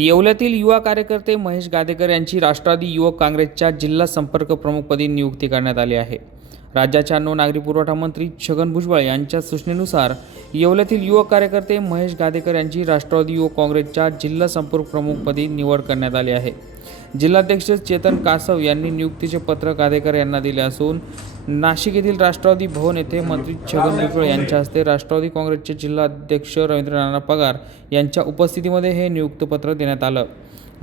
येवल्यातील युवा कार्यकर्ते महेश गादेकर यांची राष्ट्रवादी युवक काँग्रेसच्या जिल्हा संपर्क प्रमुखपदी नियुक्ती करण्यात आली आहे. राज्याचे अन्न नागरी पुरवठा मंत्री छगन भुजबळ यांच्या सूचनेनुसार येवल्यातील युवक कार्यकर्ते महेश गादेकर यांची राष्ट्रवादी युवक काँग्रेसच्या जिल्हा संपर्क प्रमुखपदी निवड करण्यात आली आहे. जिल्हाध्यक्ष चेतन कासव यांनी नियुक्तीचे पत्र गादेकर यांना दिले असून नाशिक येथील राष्ट्रवादी भवन येथे मंत्री छगन भुजबळ यांच्या हस्ते राष्ट्रवादी काँग्रेसचे जिल्हाध्यक्ष रवींद्र नाना पगार यांच्या उपस्थितीमध्ये हे नियुक्तपत्र देण्यात आलं.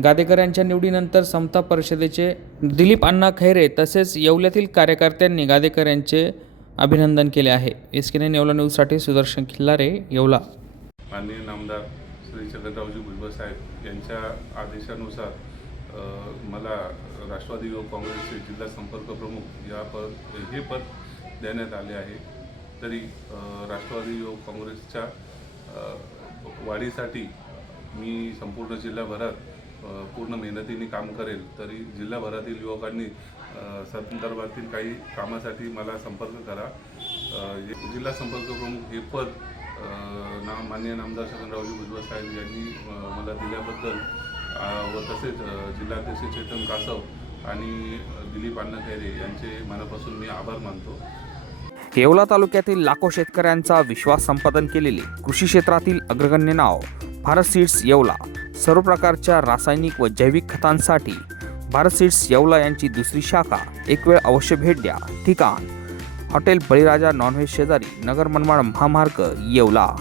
गादेकर यांच्या निवडीनंतर समता परिषदेचे दिलीप अण्णा खैरे तसेच येवल्यातील कार्यकर्त्यांनी गादेकर यांचे अभिनंदन केले आहे. एस के येवला न्यूजसाठी सुदर्शन खिल्लारे येवला. माननीय नामदार श्री छगनरावजी भुजबळ साहेब यांच्या आदेशानुसार मला राष्ट्रवादी युवक काँग्रेसचे जिल्हा संपर्क प्रमुख या पद हे पद देण्यात आले आहे. तरी राष्ट्रवादी युवक काँग्रेसच्या वाढीसाठी मी संपूर्ण जिल्हाभरात पूर्ण मेहनतीने काम करेल तरी जिल्हाभरातील युवकांनी संदर्भातील काही कामासाठी मला संपर्क करा. जिल्हा संपर्क प्रमुख हे पद नाम ना नामदार छगनरावजी भुजबळ साहेब यांनी मला दिल्याबद्दल व तसेच जिल्हाध्यक्ष चेतन कासव आणि दिलीप अण्णा खैरे यांचे मनापासून मी आभार मानतो. येवला तालुक्यातील लाखो शेतकऱ्यांचा विश्वास संपादन केलेले कृषी क्षेत्रातील अग्रगण्य नाव भारत सीड्स येवला. सर्व प्रकारच्या रासायनिक व जैविक खतांसाठी भारत सीड्स येवला यांची दुसरी शाखा. एक वेळ अवश्य भेट द्या. ठिकाण. हॉटेल बळीराजा नॉनव्हेज शेजारी नगर मनमाड महामार्ग येवला.